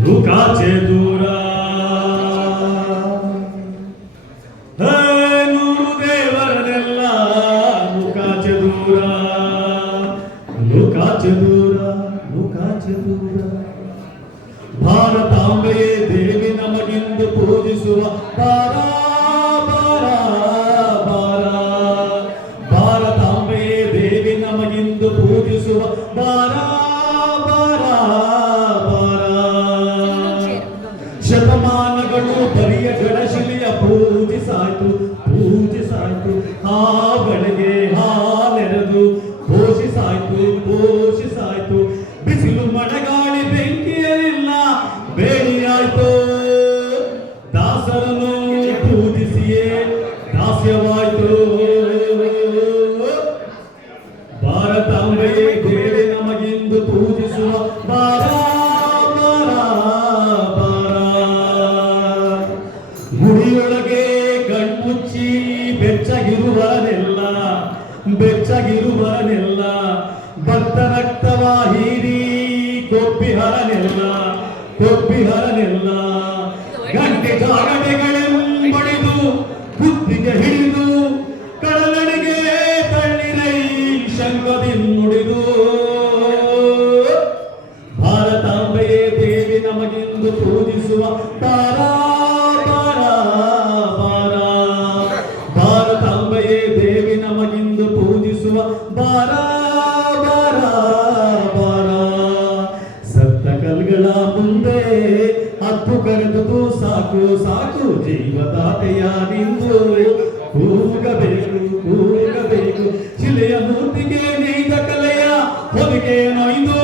ಲುಕಾಚೆ ದೂರ ಹೇ, ನೂರು ದೇವರನೆಲ್ಲ ಲುಕಾಚೆ ದೂರ ಲುಕಾಚೆ ದೂರ ಲುಕಾಚೆ ದೂರ ಭಾರತಾಂಬೆಯೇ ದೇವಿ ನಮಗಿಂದು ಪೂಜಿಸುವ ಬಾರ ಬಾರ ಬಾರ ಭಾರತಾಂಬೆಯೇ ದೇವಿ ನಮಗಿಂದು ಪೂಜಿಸುವ ಘೋಷಿಸಾಯ್ತು ಘೋಷಿಸಾಯ್ತು ಬಿಸಿಲು ಮಡಗಾಳಿ ಬೆಂಕಿಯಲಿಲ್ಲ ಬೇಡಿಯಾಯ್ತು ದಾಸರನ್ನು ಪೂಜಿಸಿಯೇ, ದಾಸ್ಯವಾಯ್ತು. ಭಾರತಾಂಬೆಯೇ ದೇವಿ ನಮಗಿಂದು ಪೂಜಿಸುವ ಭಾರ ಬಾರ ಬಾರ ಗುಡಿಯೊಳಗೆ ಕಣ್ಮುಚ್ಚಿ ಬೆಚ್ಚಗಿರುವನೆಲ್ಲ ಭಕ್ತ ರಕ್ತವ ಹೀರಿ ಕೊಬ್ಬಿಹರನೆಲ್ಲ ಕೊಬ್ಬಿಹರನೆಲ್ಲ. ಗಂಟೆ ಜಾಗಟೆಗಳೆಂಬಡಿದು ಬುದ್ಧಿಗೆ ಹಿಡಿದು ಕಡಲಡಿಗೆ ತಣ್ಣಿರೈ ಶಂಕದಿ ನುಡಿದು ಭಾರತಾಂಬೆಯೇ ದೇವಿ, ನಮಗಿಂದು ಪೂಜಿಸುವ ಬಾರ ಬಾರ ಭಾರತಾಂಬೆಯೇ ದೇವಿ, ನಮಗಿಂದು ಪೂಜಿಸುವ ಬಾರ ಬಾರ ಕಲ್ಗಳ ಮುಂದೆ ಹತ್ತು ಕರೆದು ಸಾಕು ಸಾಕು. ಜೀವದಾತೆಯ ನಿಂದು ಕೂಗಬೇಕು ಕೂಗಬೇಕು. ಶಿಲೆಯ ಮೂರ್ತಿಗೆ ನೇಯ್ದ ಕಲೆಯ ಹೊದಿಗೆ ನೊಯ್ದು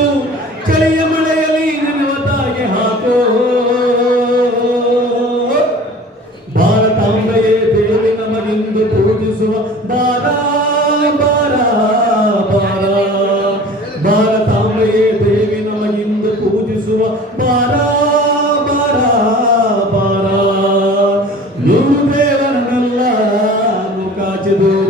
do